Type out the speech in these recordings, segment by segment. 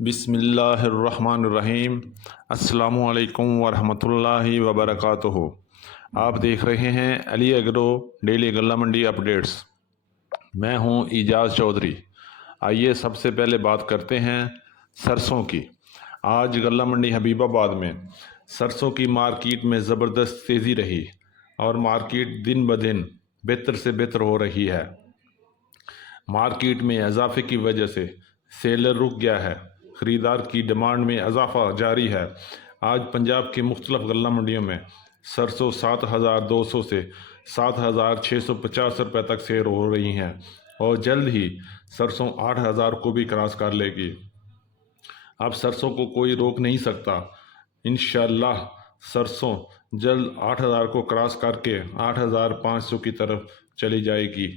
بسم اللہ الرحمن الرحیم۔ السلام علیکم ورحمۃ اللہ وبرکاتہ۔ آپ دیکھ رہے ہیں علی ایگرو ڈیلی غلہ منڈی اپڈیٹس۔ میں ہوں اعجاز چودھری۔ آئیے سب سے پہلے بات کرتے ہیں سرسوں کی۔ آج غلہ منڈی حبیب آباد میں سرسوں کی مارکیٹ میں زبردست تیزی رہی اور مارکیٹ دن بدن بہتر سے بہتر ہو رہی ہے۔ مارکیٹ میں اضافے کی وجہ سے سیلر رک گیا ہے، خریدار کی ڈیمانڈ میں اضافہ جاری ہے۔ آج پنجاب کی مختلف غلہ منڈیوں میں سرسوں 7,200 سے 7,650 روپے تک سیر ہو رہی ہیں اور جلد ہی سرسوں 8,000 کو بھی کراس کر لے گی۔ اب سرسوں کو کوئی روک نہیں سکتا۔ انشاءاللہ سرسوں جلد 8,000 کو کراس کر کے 8,500 کی طرف چلی جائے گی۔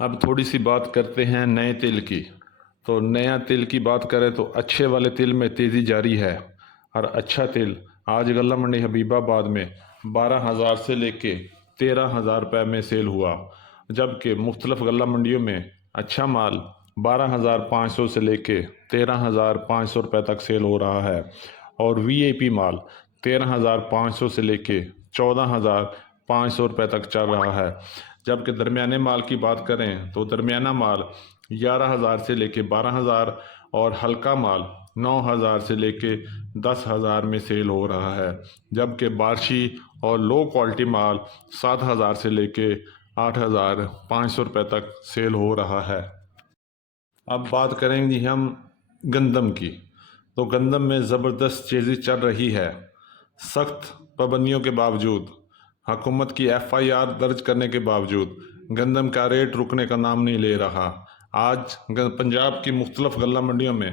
اب تھوڑی سی بات کرتے ہیں نئے تیل کی۔ تو نیا تیل کی بات کریں تو اچھے والے تیل میں تیزی جاری ہے اور اچھا تیل آج غلہ منڈی حبیب آباد میں 12,000 سے لے کے 13,000 روپے میں سیل ہوا، جبکہ مختلف غلہ منڈیوں میں اچھا مال 12,500 سے لے کے 13,500 روپے تک سیل ہو رہا ہے اور وی آئی پی مال 13,500 سے لے کے 14,500 روپے تک چل رہا ہے، جبکہ درمیانے مال کی بات کریں تو درمیانہ مال 11,000 سے لے کے 12,000 اور ہلکا مال 9,000 سے لے کے 10,000 میں سیل ہو رہا ہے، جبکہ بارشی اور لو کوالٹی مال 7,000 سے لے کے 8,500 روپے تک سیل ہو رہا ہے۔ اب بات کریں گے ہم گندم کی۔ تو گندم میں زبردست تیزی چل رہی ہے۔ سخت پابندیوں کے باوجود، حکومت کی FIR درج کرنے کے باوجود گندم کا ریٹ رکنے کا نام نہیں لے رہا۔ آج پنجاب کی مختلف غلہ منڈیوں میں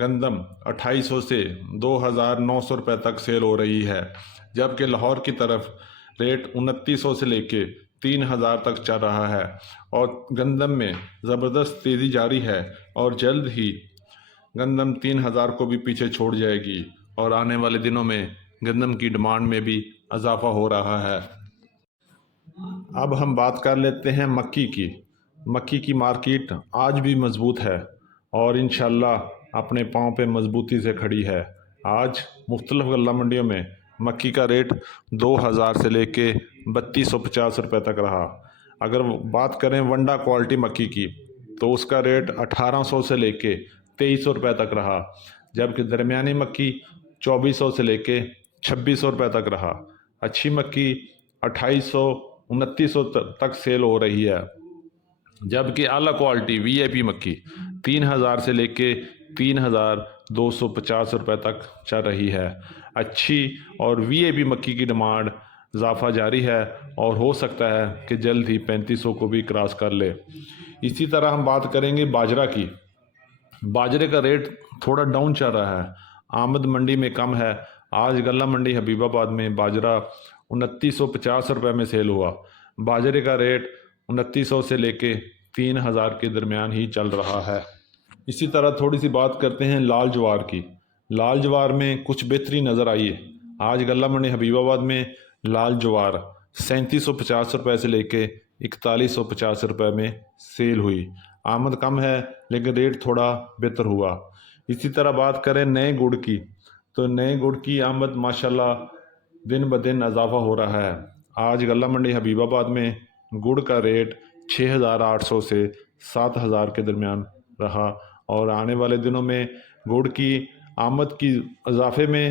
گندم 2,800 سے 2,900 روپے تک سیل ہو رہی ہے، جبکہ لاہور کی طرف ریٹ 2,900 سے لے کے 3,000 تک چل رہا ہے اور گندم میں زبردست تیزی جاری ہے اور جلد ہی گندم 3,000 کو بھی پیچھے چھوڑ جائے گی اور آنے والے دنوں میں گندم کی ڈیمانڈ میں بھی اضافہ ہو رہا ہے۔ اب ہم بات کر لیتے ہیں مکی کی۔ مکی کی مارکیٹ آج بھی مضبوط ہے اور انشاءاللہ اپنے پاؤں پہ مضبوطی سے کھڑی ہے۔ آج مختلف غلہ منڈیوں میں مکی کا ریٹ 2,000 سے لے کے 3,250 روپے تک رہا۔ اگر بات کریں ونڈا کوالٹی مکی کی تو اس کا ریٹ 1,800 سے لے کے 2,300 روپے تک رہا، جبکہ درمیانی مکی 2,400 سے لے کے 2,600 روپے تک رہا۔ اچھی مکی 2,800 2,900 تک سیل ہو رہی ہے، جبکہ اعلیٰ کوالٹی وی آئی پی مکی 3,000 سے لے کے 3,250 روپے تک چل رہی ہے۔ اچھی اور وی آئی پی مکی کی ڈیمانڈ اضافہ جاری ہے اور ہو سکتا ہے کہ جلد ہی 3,500 کو بھی کراس کر لے۔ اسی طرح ہم بات کریں گے باجرہ کی۔ باجرے کا ریٹ تھوڑا ڈاؤن چل رہا ہے، آمد منڈی میں کم ہے۔ آج غلہ منڈی حبیب آباد میں باجرہ 2,950 روپے میں سیل ہوا۔ باجرے کا ریٹ 2,900 سے لے کے 3,000 کے درمیان ہی چل رہا ہے۔ اسی طرح تھوڑی سی بات کرتے ہیں لال جوار کی۔ لال جوار میں کچھ بہتری نظر آئی ہے۔ آج غلہ منڈی حبیب آباد میں لال جوار 3,750 روپے سے لے کے 4,150 روپے میں سیل ہوئی۔ آمد کم ہے لیکن ریٹ تھوڑا بہتر ہوا۔ اسی طرح بات کریں نئے گڑ کی تو نئے گڑ کی آمد ماشاءاللہ دن بدن اضافہ ہو رہا ہے۔ آج غلہ منڈی حبیب آباد میں گڑ کا ریٹ 6,800 سے 7,000 کے درمیان رہا اور آنے والے دنوں میں گڑ کی آمد کی اضافے میں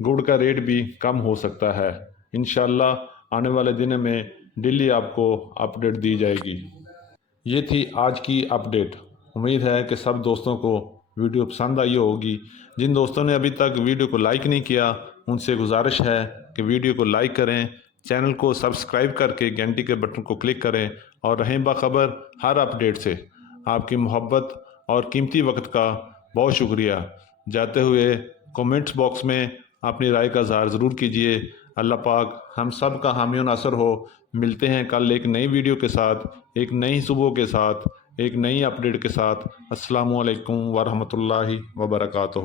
گڑ کا ریٹ بھی کم ہو سکتا ہے۔ انشاءاللہ آنے والے دنوں میں ڈیلی آپ کو اپڈیٹ دی جائے گی۔ یہ تھی آج کی اپڈیٹ۔ امید ہے کہ سب دوستوں کو ویڈیو پسند آئی ہوگی۔ جن دوستوں نے ابھی تک ویڈیو کو لائک نہیں کیا ان سے گزارش ہے کہ ویڈیو کو لائک کریں، چینل کو سبسکرائب کر کے گھنٹی کے بٹن کو کلک کریں اور رہیں باخبر ہر اپڈیٹ سے۔ آپ کی محبت اور قیمتی وقت کا بہت شکریہ۔ جاتے ہوئے کومنٹس باکس میں اپنی رائے کا اظہار ضرور کیجیے۔ اللہ پاک ہم سب کا حامی و ناصر ہو۔ ملتے ہیں کل ایک نئی ویڈیو کے ساتھ، ایک نئی صبح کے ساتھ، ایک نئی اپڈیٹ کے ساتھ۔ السلام علیکم ورحمۃ اللہ وبرکاتہ۔